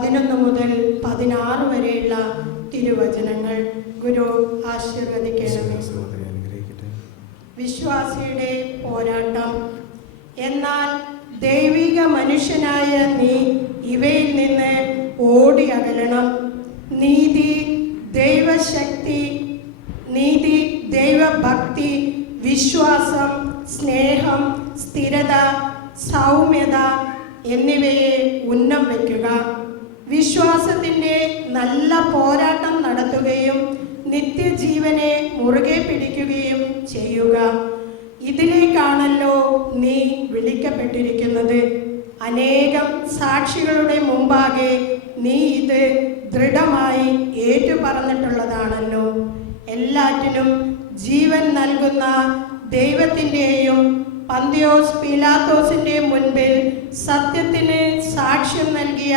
11 മുതൽ 16 വരെയുള്ള തിരുവചനങ്ങൾ. ഗുരു ആശീർവദിക്കണമേ. വിശ്വാസിയുടെ പോരാട്ടം. എന്നാൽ ദൈവിക മനുഷ്യനായ നീ ഇവയിൽ നിന്ന് ഓടി അകലണം. നീതി, ദൈവശക്തി, നീതി, ദൈവഭക്തി, വിശ്വാസം, സ്നേഹം, സ്ഥിരത, സൗമ്യത എന്നിവയെ ഉന്നം വയ്ക്കുക. വിശ്വാസത്തിൻ്റെ നല്ല പോരാട്ടം നടത്തുകയും നിത്യജീവനെ മുറുകെ പിടിക്കുകയും ചെയ്യുക. ഇതിലേക്കാണല്ലോ നീ വിളിക്കപ്പെട്ടിരിക്കുന്നത്. അനേകം സാക്ഷികളുടെ മുമ്പാകെ നീ ഇത് ദൃഢമായി ഏറ്റുപറഞ്ഞിട്ടുള്ളതാണല്ലോ. എല്ലാറ്റിനും ജീവൻ നൽകുന്ന ദൈവത്തിൻ്റെയും പന്തിയോസ് പീലാത്തോസിൻ്റെ മുൻപിൽ സത്യത്തിന് സാക്ഷ്യം നൽകിയ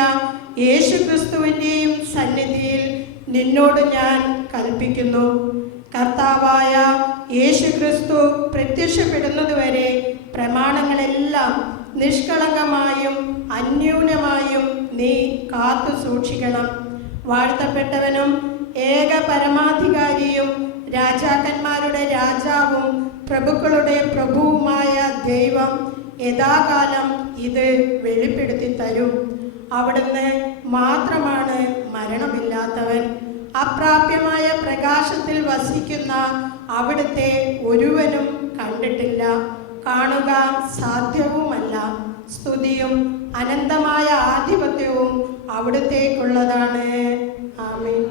യേശുക്രിസ്തുവിൻ്റെയും സന്നിധിയിൽ നിന്നോട് ഞാൻ കൽപ്പിക്കുന്നു. കർത്താവായ യേശുക്രിസ്തു പ്രത്യക്ഷപ്പെടുന്നതുവരെ പ്രമാണങ്ങളെല്ലാം നിഷ്കളങ്കമായും അന്യൂനമായും നീ കാത്തു സൂക്ഷിക്കണം. വാഴ്ത്തപ്പെട്ടവനും ഏക പരമാധികാരിയും രാജാക്കന്മാരുടെ രാജാവും പ്രഭുക്കളുടെ പ്രഭുവുമായ ദൈവം യഥാകാലം ഇത് വെളിപ്പെടുത്തി തരും. അവിടുന്ന് മാത്രമാണ് മരണമില്ലാത്തവൻ. അപ്രാപ്യമായ പ്രകാശത്തിൽ വസിക്കുന്ന അവിടുത്തെ ഒരുവനും കണ്ടിട്ടില്ല, കാണുക സാധ്യവുമല്ല. സ്തുതിയും അനന്തമായ ആധിപത്യവും അവിടുത്തേക്കുള്ളതാണ്. ആമേൻ.